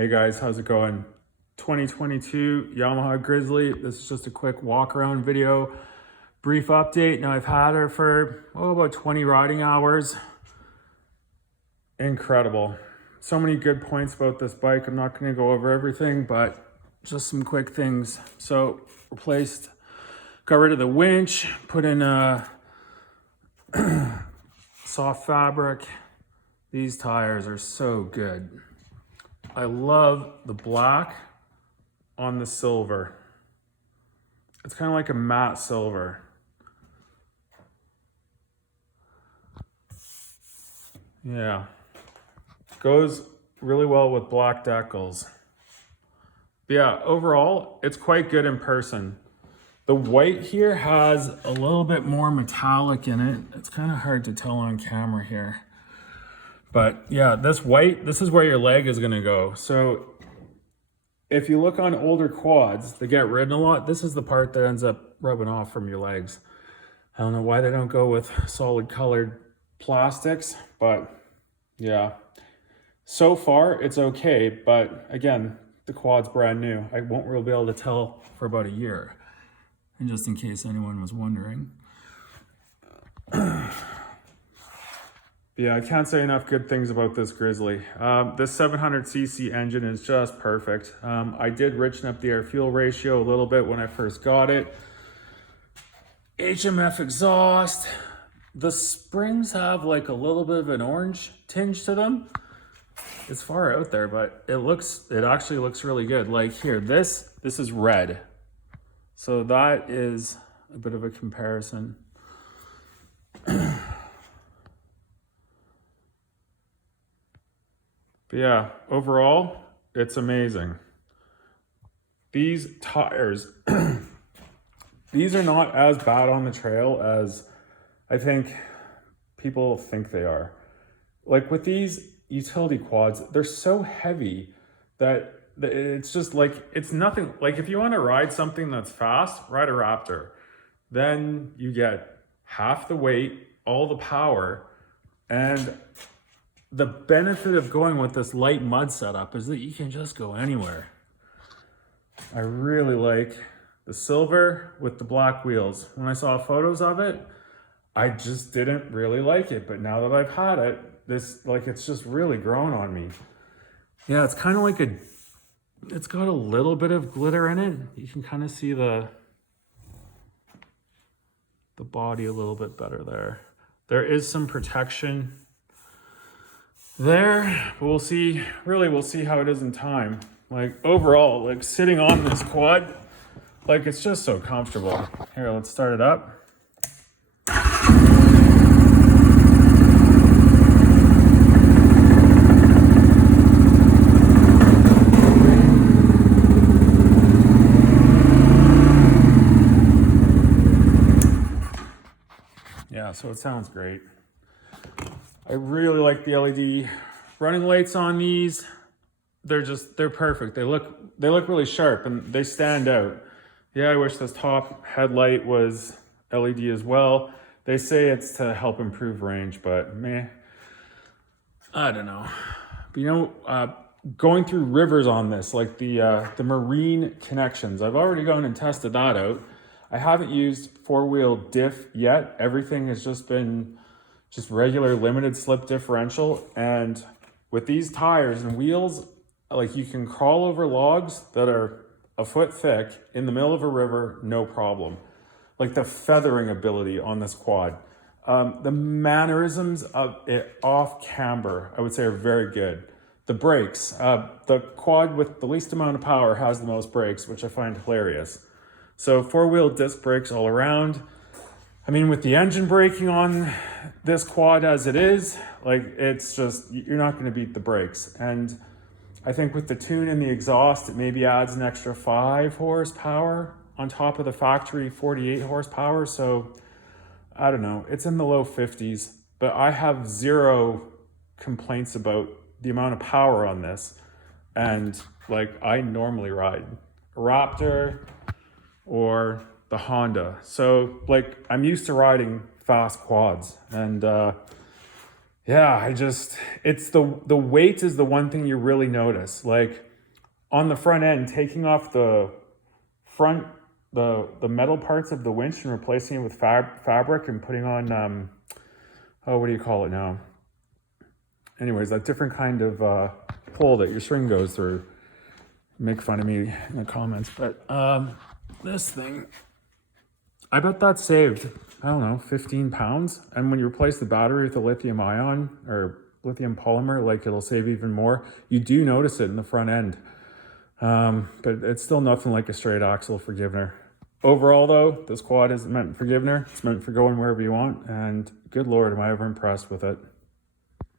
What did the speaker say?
Hey guys, how's it going? 2022 Yamaha Grizzly. This is just a quick walk around video, brief update. Now I've had her for about 20 riding hours. Incredible. So many good points about this bike. I'm not going to go over everything, but just some quick things. So got rid of the winch, put in a soft fabric. These tires are so good. I love the black on the silver. It's kind of like a matte silver. Yeah. Goes really well with black decals. But yeah, overall, it's quite good in person. The white here has a little bit more metallic in it. It's kind of hard to tell on camera here. But yeah, this white, this is where your leg is gonna go. So if you look on older quads, they get ridden a lot. This is the part that ends up rubbing off from your legs. I don't know why they don't go with solid colored plastics, but yeah. So far, it's okay, but again, the quad's brand new. I won't really be able to tell for about a year. And just in case anyone was wondering. Yeah, I can't say enough good things about this Grizzly. This 700cc engine is just perfect. I did richen up the air-fuel ratio a little bit when I first got it. HMF exhaust. The springs have like a little bit of an orange tinge to them. It's far out there, but it actually looks really good. Like here, this is red. So that is a bit of a comparison. But yeah, overall, it's amazing. These tires, these are not as bad on the trail as I think people think they are. Like with these utility quads, they're so heavy that it's just like, it's nothing. Like if you want to ride something that's fast, ride a Raptor. Then you get half the weight, all the power, and the benefit of going with this light mud setup is that you can just go anywhere. I really like the silver with the black wheels. When I saw photos of it, I just didn't really like it. But now that I've had it, it's just really grown on me. Yeah, it's kind of like it's got a little bit of glitter in it. You can kind of see the body a little bit better there. There is some protection there, but we'll see how it is in time. Like overall, like sitting on this quad, like it's just so comfortable. Here, let's start it up. Yeah, so it sounds great. I really like the LED running lights on these. They're perfect. They look really sharp and they stand out. Yeah, I wish this top headlight was LED as well. They say it's to help improve range, but meh, I don't know. But going through rivers on this, like the marine connections, I've already gone and tested that out. I haven't used four-wheel diff yet. Everything has just been regular limited slip differential. And with these tires and wheels, like you can crawl over logs that are a foot thick in the middle of a river, no problem. Like the feathering ability on this quad. The mannerisms of it off camber, I would say, are very good. The brakes, the quad with the least amount of power has the most brakes, which I find hilarious. So four-wheel disc brakes all around. I mean, with the engine braking on this quad as it is, like it's just, you're not going to beat the brakes. And I think with the tune and the exhaust, it maybe adds an extra 5 horsepower on top of the factory 48 horsepower. So I don't know, it's in the low 50s, but I have zero complaints about the amount of power on this. And like I normally ride a Raptor or the Honda. So like I'm used to riding fast quads and yeah, it's the weight is the one thing you really notice. Like on the front end, taking off the front, the metal parts of the winch and replacing it with fabric and putting on, what do you call it now? Anyways, that different kind of hole that your string goes through. Make fun of me in the comments, but this thing, I bet that saved, I don't know, 15 pounds. And when you replace the battery with a lithium ion or lithium polymer, like it'll save even more. You do notice it in the front end, but it's still nothing like a straight axle forgivener. Overall though, this quad isn't meant for forgivener. It's meant for going wherever you want, and good Lord, am I ever impressed with it.